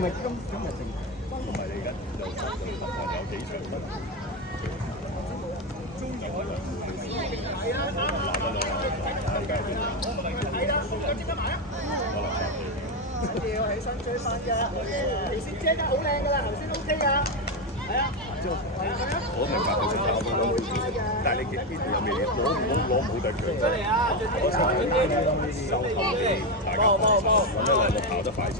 咪今日成同埋你而家有幾場得？要起身追翻嘅，條線遮得好靚㗎啦，頭先 OK 㗎，係啊，我明白佢哋跑到但係你見邊度有咩嘢攞冇對腳？出嚟啊！我成日收後邊，大家揾一兩個跑得快先。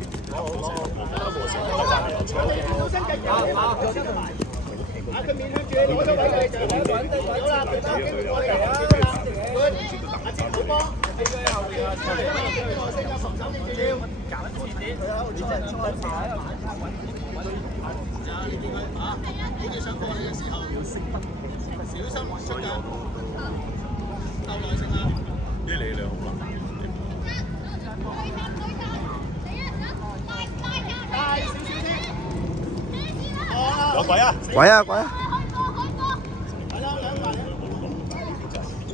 啊！佢面向住你攞咗位佢就揾到位啦，佢包經過嚟啊！阿前好波，你喺後邊啊！我升咗防守點要減前啲，佢喺度再跑，你見佢啊，好似想過去嘅時候要小心出界，夠耐性啊！呢你兩好嘛？大少少先。有鬼啊！鬼啊鬼啊！係啦，兩個。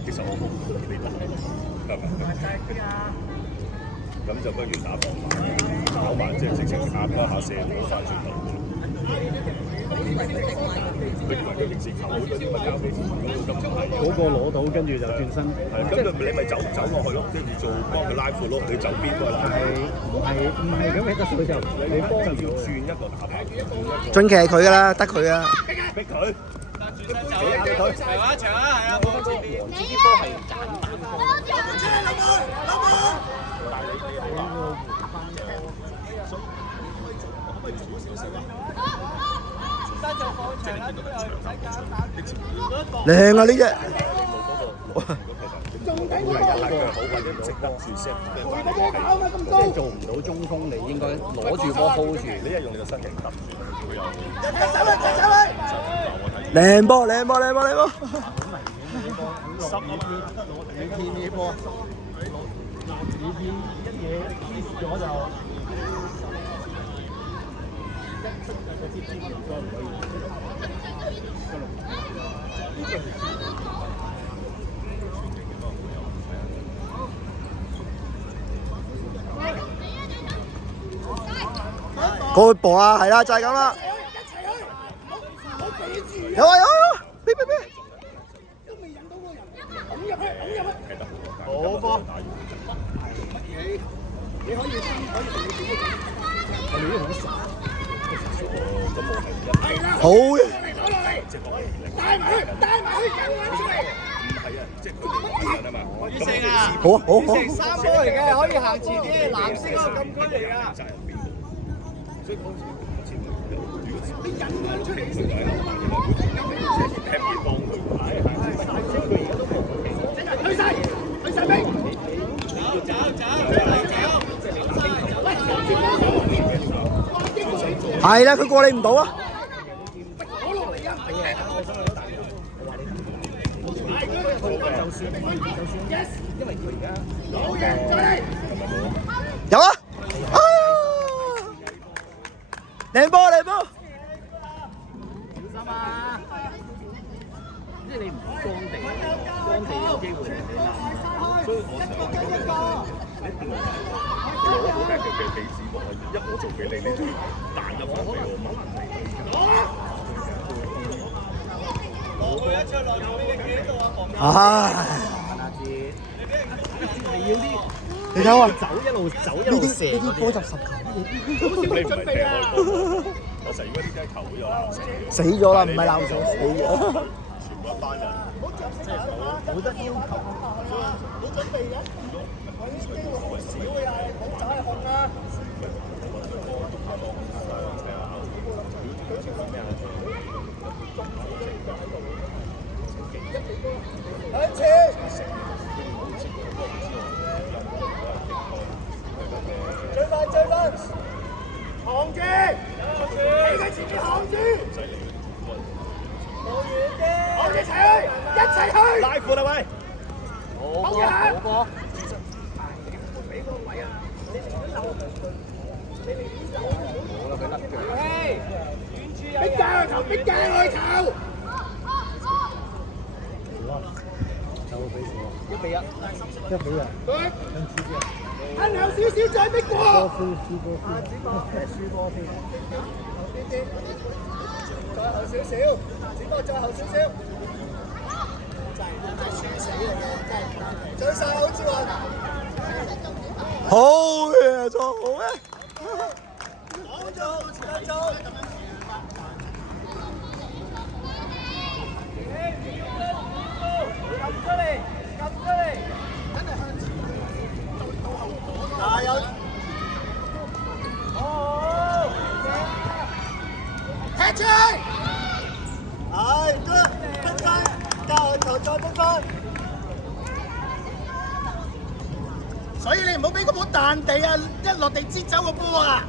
其實我冇你打，咁就不如打防慢，跑慢即係直情壓一下射好快轉頭。佢以為佢平時球嗰啲乜交俾嗰個攞到，跟住就轉身。係，咁你咪走落去咯，跟住做幫佢拉闊咯。你走邊個拉？唔係咁嘅得數就你幫佢要轉一個打牌。進奇係佢㗎啦，得佢啊！逼佢。係嘛長啊，係啊，放前邊。黃子啲波係簡單波。靚啊呢隻！即係做唔到中鋒，你應該攞住波 hold 住。你一用你個身形揼住，佢又靚波靚波靚波靚波！濕呢邊，你見呢波，呢邊一嘢跌咗就。過去播啊，係啦，就係咁啦。有啊有啊，俾！都未引到個人，拱入去。好波！你可以同你點？我哋都好傻。咁我係啦。好嘅。攞落嚟，帶埋去，引佢出嚟。唔係啊，即係佢哋玩緊啊嘛。雨成啊，好啊好啊好啊。雨成三波嚟嘅，可以行前啲，藍色嗰個禁區嚟㗎。所以前如果你引佢出嚟先。踢邊幫佢，去晒兵。係啦，佢過你唔到啊！攞落嚟啊！Yes， 因為佢而家好嘢，再嚟。有啊！啊！靚波靚波！小心啊！即係你唔乾地有機會人哋攬。所以我成日講一攞好大腳嘅鼻子過去，一我做俾你，你就彈入翻俾我，冇問題。唉！你睇下，走一路射呢啲波就10球，你唔係踢開波，我成日如果呢啲球會有鬧死咗啦，唔係鬧死死咗。全部一班人，即係冇得要求，你準備嘅？我呢機會好少嘅，好走係控啊！兩次。追分，行住，企喺前面行住，冇遠啲，我哋一齊去，拉闊啦喂！好波，俾個位啊！你嚟到，好啦，佢甩腳。球，逼界外球。1-1。向後少少再逼過。再後少少，只不過再後少少。真係輸死嚟嘅，真係。最細好志雲。好嘅，做好嘅。好做，前做。撳出嚟，撳出嚟，真係向前。加油！好，踢出去。係，得，分翻，加油球再分翻。所以你唔好俾個波彈地啊！一落地擠走個波啊！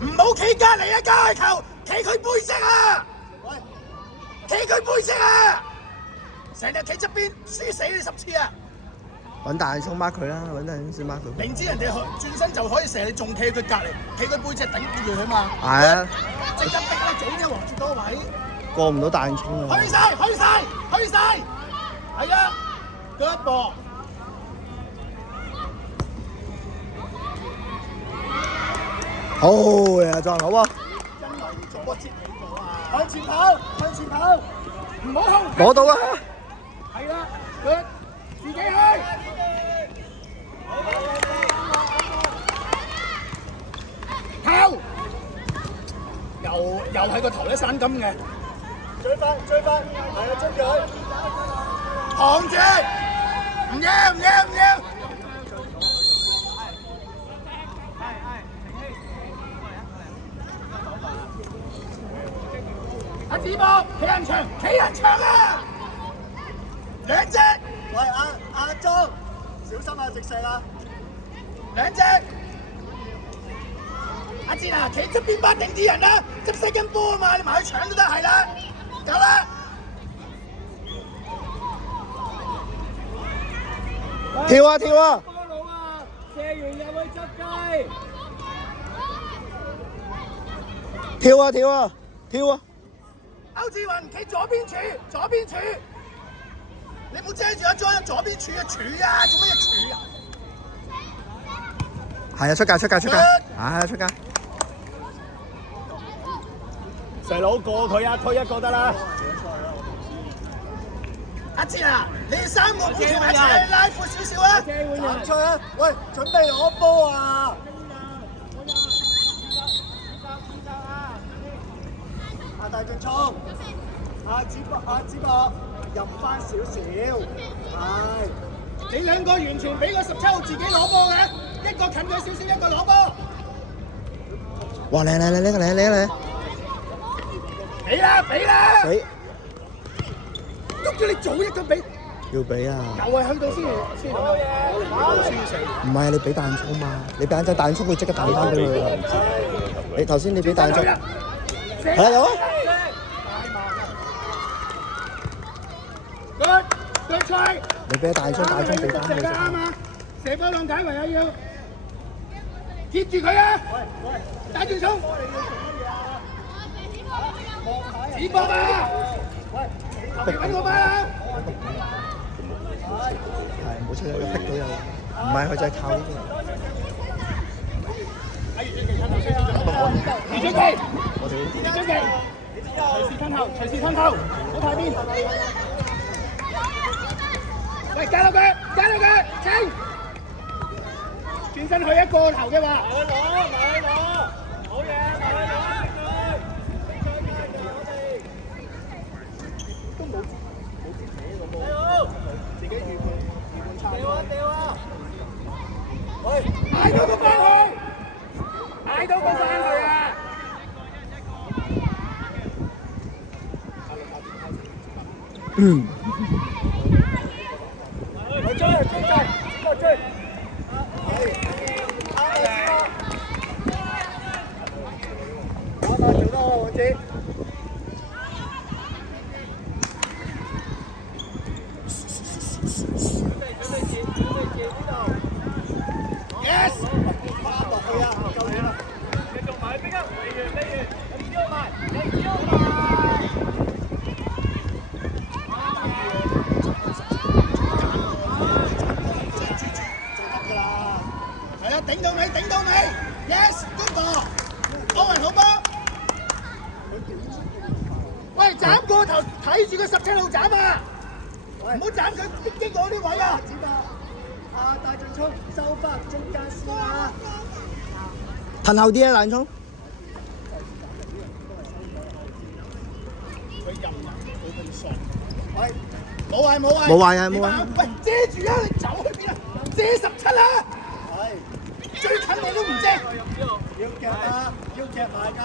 唔好企隔離啊！加球，企佢背脊啊！喂，企佢背脊啊！成日企側邊，輸死你10次啊！揾大眼衝 mark 佢啦，揾大眼先 mark 佢。明知人哋轉身就可以射，你仲企佢隔離，企佢背脊頂住佢嘛？係啊，即刻逼啦！早啲黃住多位。過唔到大眼衝啊！去晒！係啊，腳一步。好嘅，撞好啊！因為逐波接你咗啊！向前跑，唔好空。攞到啦！係啦，佢自己去。頭，又係個頭咧生金嘅。追翻，係啊，追佢。行住，唔要。阿子博，企人牆啊！兩隻。喂，阿莊，小心啊，直射啊！兩隻。阿志啊，企側邊巴頂啲人啦，執西根波啊嘛，你埋去搶都得，係啦，夠啦。跳啊！波佬啊，射完入去執雞。跳啊！歐志雲企左邊柱，你唔好遮住阿莊左邊柱啊！柱啊，做乜嘢柱啊？係啊，出界！係出界！細佬過佢啊，推一個得啦。阿志啊，你哋3個扶住埋一齊，拉闊少少啊！站出啊！喂，準備攞波啊！阿大隻衝，阿子博入翻少少，係。你兩個完全俾個17號自己攞波嘅，一個近佢少少，一個攞波。哇！嚟！俾啦！喐咗你早一個俾。要俾啊！又係去到先好嘢，唔係啊，你俾大眼衝嘛？你俾大眼衝，佢即刻彈翻俾佢啊！你頭先你俾大眼衝，係啊有啊！腳吹！你俾大眼衝俾翻佢射得啱啊！射波兩解唯有要貼住佢啊！打住衝！子博啊！喂，揾個班啊！係冇出嚟，逼到有，唔係佢就係靠呢啲。余俊記，隨時吞後，好快邊。喂，加到佢，清！轉身去一個頭嘅話，好嘢，都冇接扯個波，自己預判差。掉啊！喂，嗌到個翻去啊！嗯。追！啱做得好，王子。準備截呢度。頂到你 ，yes，good ball， 歐文好波。喂，斬過頭，睇住個17號斬啊！唔好斬佢經過啲位啊！大進聰收翻中間先啊！褪後啲啊，大聰。佢任人佢咁傻，喂，冇壞冇壞，冇壞啊冇壞。喂，遮住啊！你走去邊啊？遮17啦！係，最近你都唔遮。要夾啊！要夾埋㗎。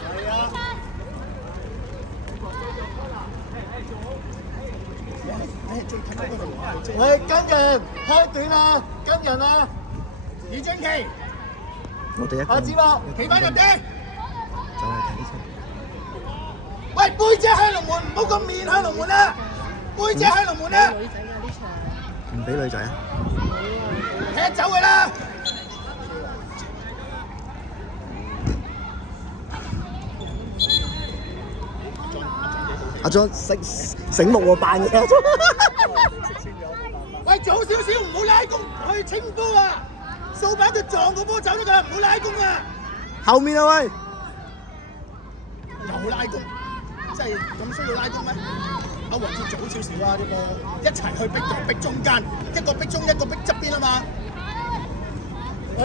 係啊。喂，跟人開短啊！跟人啊！李晶琪，我哋一個阿子樂，企翻入啲。就係睇先。喂，背脊向龍門，唔好咁面向龍門啦！背脊向龍門啦！唔俾女仔啊！踢走佢啦！阿莊醒目喎，扮嘢。喂，早少少，唔好拉弓去清波啊！掃把佢撞個波走得㗎，唔好拉弓啊！後面啊喂！又拉弓，真係咁需要拉弓咩？阿黃志早少少啊！呢個一齊去逼中間，一個逼中，一個逼側邊啊嘛！喂，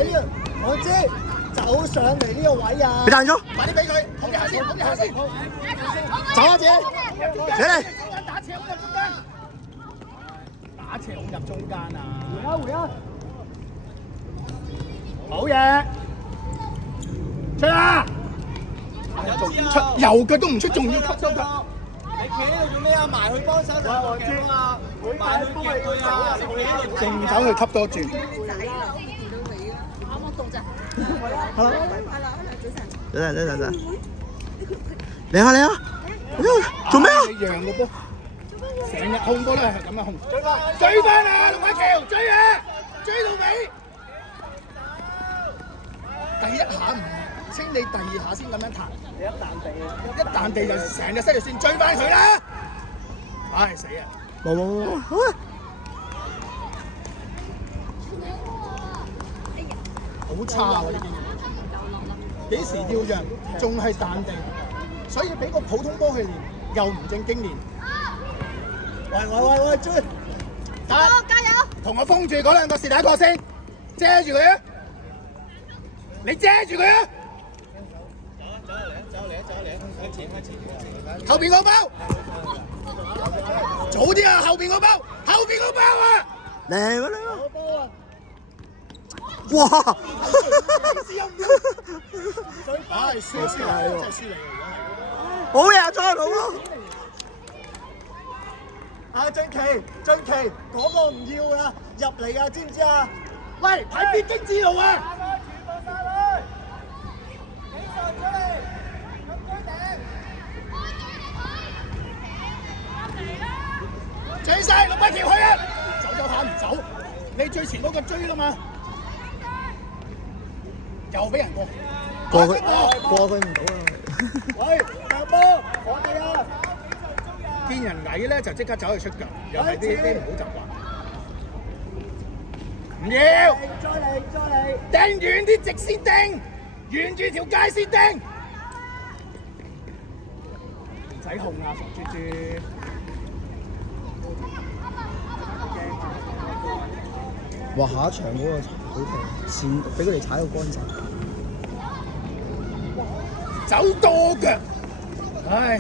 我知走上嚟呢個位啊！俾彈咗，快啲俾佢，控制下先，控制下先。走啊姐，起嚟！打斜孔入中間，打斜孔入中間啊！回啊！好嘢，出啦！仲唔出，右腳都唔出，仲要吸收腳。你企喺度做咩啊？埋去幫手兩個鏡啊！埋去夾佢啊！你企喺度仲走去吸多轉。等，嚟啊！做咩啊？你讓個波，成日控波都係咁樣控。追翻啊，龍海橋，追啊，追到尾。第一下唔清，你第二下先咁樣彈。你一彈地啊！一彈地就成隻西條線追翻佢啦！唉死啊！冇，好差啊！呢邊幾時要讓，仲係彈地，所以俾個普通波去練，又唔正經練。喂，追！加油！同我封住嗰兩個是第一個先，遮住佢啊！你遮住佢啊！走嚟，後邊個包，早啲啊！後邊個包啊！嚟啊！哇！唉，輸嚟，真係輸嚟啊！好嘢，再好咯！阿俊奇，嗰個唔要啊，入嚟啊，知唔知啊？喂，睇必經之路啊！追晒6百條去啊！走下唔走，你最前嗰個追啦嘛，又俾人過佢唔到啊！喂，大波，我哋啊！見人矮咧就即刻走去出腳，又係啲唔好習慣。唔要，再嚟，掟遠啲直先掟，沿住條界先掟，唔使控啊，傻豬豬。哇！下一場嗰個好平，前俾佢哋踩到乾晒。走多腳，唉！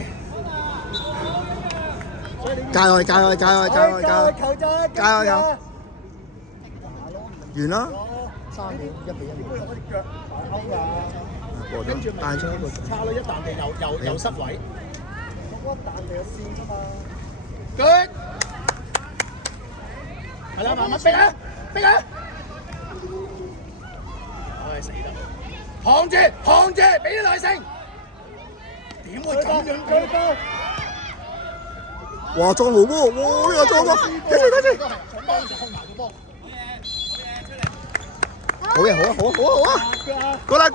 加油！球咋！加油！完啦！3秒1比1。我隻腳勾㗎，跟住彈出一個差咯，一彈地又失位。嗰彈地嘅線啫嘛。Good， 係啦，慢慢逼啦！唉死啦！扛住，俾啲耐性。點會咁樣追波？哇！撞好波！哇！呢個撞波！睇住！幫就控埋個波。好嘢！好啊！過啦！